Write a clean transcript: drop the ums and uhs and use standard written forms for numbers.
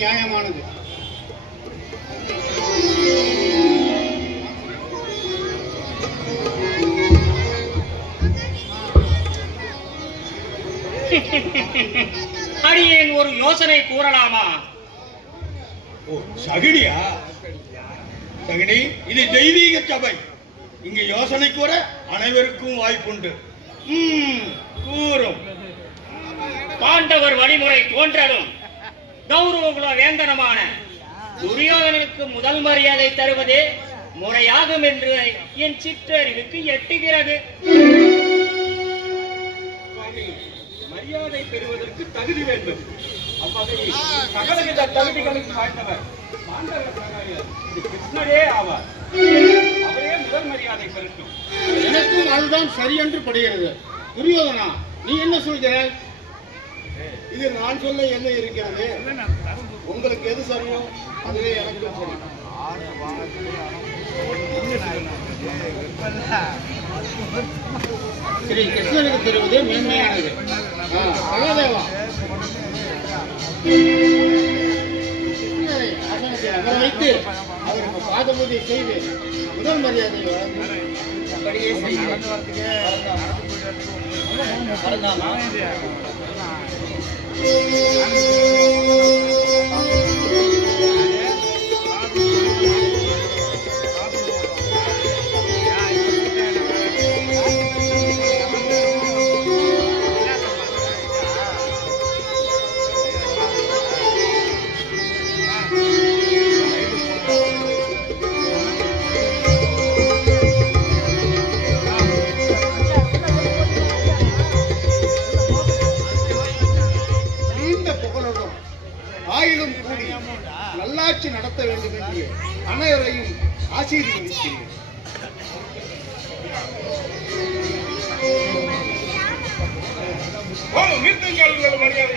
நியாயமானது. அடியேன் ஒரு யோசனை கூறலாமா? சகுனியா? சகுனி, இது தெய்வீக சபை. இங்கு யோசனை கூற அனைவருக்கும் வாய்ப்புண்டு. கூறும். பாண்டவர் வழிமுறை தோன்றலும் கௌரவகுல வேந்தனமான துரியோதனனுக்கு முதல் மரியாதை தருவதே முறையாகும் என்று என் சிற்றறிவுக்கு எட்டுகிறது. மரியாதை பெறுவதற்கு தகுதி வேண்டும். அவ்வகையில் சகலவித தகுதிகளுக்கு வாய்ந்தவர் கிருஷ்ணரே ஆவார். அவரே முதல் மரியாதை பெறட்டும். எனக்கும் அதுதான் சரியென்று படுகிறது. துரியோதனா, நீ என்ன சொல்கிறாய்? இது நான் சொல்ல என்ன இருக்கிறது? உங்களுக்கு எது சரியோ அதுவே எனக்கு சரி. ஸ்ரீ கிருஷ்ணனுக்கு தருவது மேன்மையானது. சகாதேவா, ஆசனத்தை அமர வைத்து அவருக்கு பாத பூஜை செய்து முதல் மரியாதை வழங்கி அப்படியே செய்கிறேன். ஆயுதம் கூடி நல்லாட்சி நடத்த வேண்டும் என்று அனைவரையும் ஆசீர்வதிக்கிறேன். மரியாதை